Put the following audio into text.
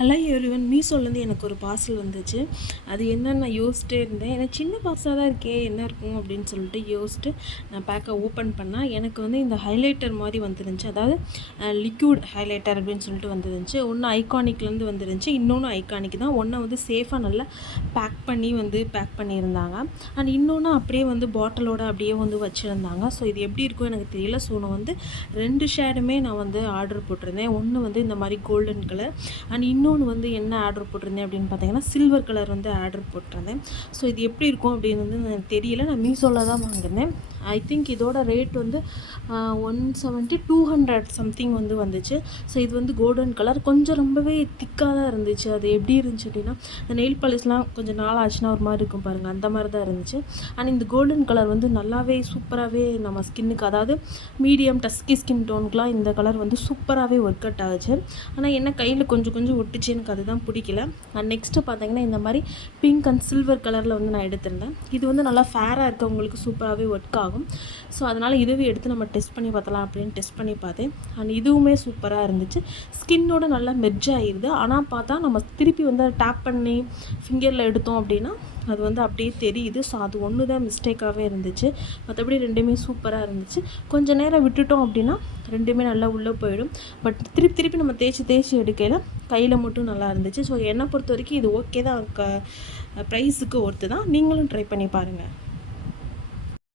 Hello everyone, மீஷோலேருந்து எனக்கு ஒரு parcel வந்துச்சு. அது என்னன்னு நான் யோசிச்சிட்டே இருந்தேன். எனக்கு சின்ன பார்சலாக தான் இருக்கே, என்ன இருக்கும் அப்படின்னு சொல்லிட்டு யோசிச்சுட்டு நான் பேக்கை ஓப்பன் பண்ணால் எனக்கு வந்து இந்த ஹைலைட்டர் மாதிரி வந்துருந்துச்சு. அதாவது லிக்யூட் ஹைலைட்டர் அப்படின்னு சொல்லிட்டு வந்துருந்துச்சு. ஒன்று ஐகானிக்லேருந்து வந்துருந்துச்சு, இன்னொன்று ஐகானிக் தான். ஒன்றை வந்து சேஃபாக நல்லா பேக் பண்ணியிருந்தாங்க. அண்ட் இன்னொன்று அப்படியே வந்து பாட்டிலோடு அப்படியே வந்து வச்சுருந்தாங்க. ஸோ இது எப்படி இருக்கும் எனக்கு தெரியல. ஸோ நான் வந்து 2 ஷேடுமே நான் வந்து ஆர்டர் போட்டிருந்தேன். ஒன்று வந்து இந்த மாதிரி கோல்டன் கலர், அண்ட் இன்னொன்று வந்து என்ன ஆர்டர் போட்டிருந்தேன் அப்படின்னு பார்த்தீங்கன்னா சில்வர் கலர் வந்து ஆர்டர் போட்டிருந்தேன். ஸோ இது எப்படி இருக்கும் அப்படின்னு வந்து எனக்கு தெரியல. நான் மீஷோவில் தான் வாங்கினேன். ஐ திங்க் இதோட ரேட் வந்து 170 200 சம்திங் வந்து வந்துச்சு. ஸோ இது வந்து கோல்டன் கலர், கொஞ்சம் ரொம்பவே திக்காக தான் இருந்துச்சு. அது எப்படி இருந்துச்சு அப்படின்னா, இந்த நெயில் பாலிஷ்லாம் கொஞ்சம் நாள் ஆச்சுன்னா ஒரு மாதிரி இருக்கும் பாருங்கள், அந்த மாதிரி தான் இருந்துச்சு. அண்ட் இந்த கோல்டன் கலர் வந்து நல்லாவே சூப்பராகவே நம்ம ஸ்கின்னுக்கு, அதாவது மீடியம் டஸ்கி ஸ்கின் டோனுக்குலாம் இந்த கலர் வந்து சூப்பராகவே ஒர்க் அவுட் ஆகுச்சு. ஆனால் என்ன கையில் கொஞ்சம் ஒட்டுச்சு, எனக்கு அதுதான் பிடிக்கல. அண்ட் நெக்ஸ்ட்டு பார்த்தீங்கன்னா இந்த மாதிரி பிங்க் அண்ட் சில்வர் கலரில் வந்து நான் எடுத்திருந்தேன். இது வந்து நல்லா ஃபேராக இருக்கவங்களுக்கு சூப்பராகவே ஒர்க் ஆகும். ஸோ அதனால் இதுவே எடுத்து நம்ம டெஸ்ட் பண்ணி பார்த்தலாம் அப்படின்னு டெஸ்ட் பண்ணி பார்த்தேன். அண்ட் இதுவுமே சூப்பராக இருந்துச்சு. ஸ்கின்னோட நல்லா மெர்ஜ் ஆகிடுது. ஆனால் பார்த்தா நம்ம திருப்பி வந்து அதை டேப் பண்ணி ஃபிங்கரில் எடுத்தோம் அப்படின்னா அது வந்து அப்படியே தெரியுது. ஸோ அது ஒன்று தான் மிஸ்டேக்காகவே இருந்துச்சு. மற்றபடி ரெண்டுமே சூப்பராக இருந்துச்சு. கொஞ்சம் நேரம் விட்டுட்டோம் அப்படின்னா ரெண்டுமே நல்லா உள்ளே போயிடும். பட் திருப்பி நம்ம தேய்ச்சி எடுக்கையில் கையில் மட்டும் நல்லா இருந்துச்சு. ஸோ என்னை பொறுத்த வரைக்கும் இது ஓகே தான், ப்ரைஸுக்கு ஒர்த்து தான். நீங்களும் ட்ரை பண்ணி பாருங்கள்.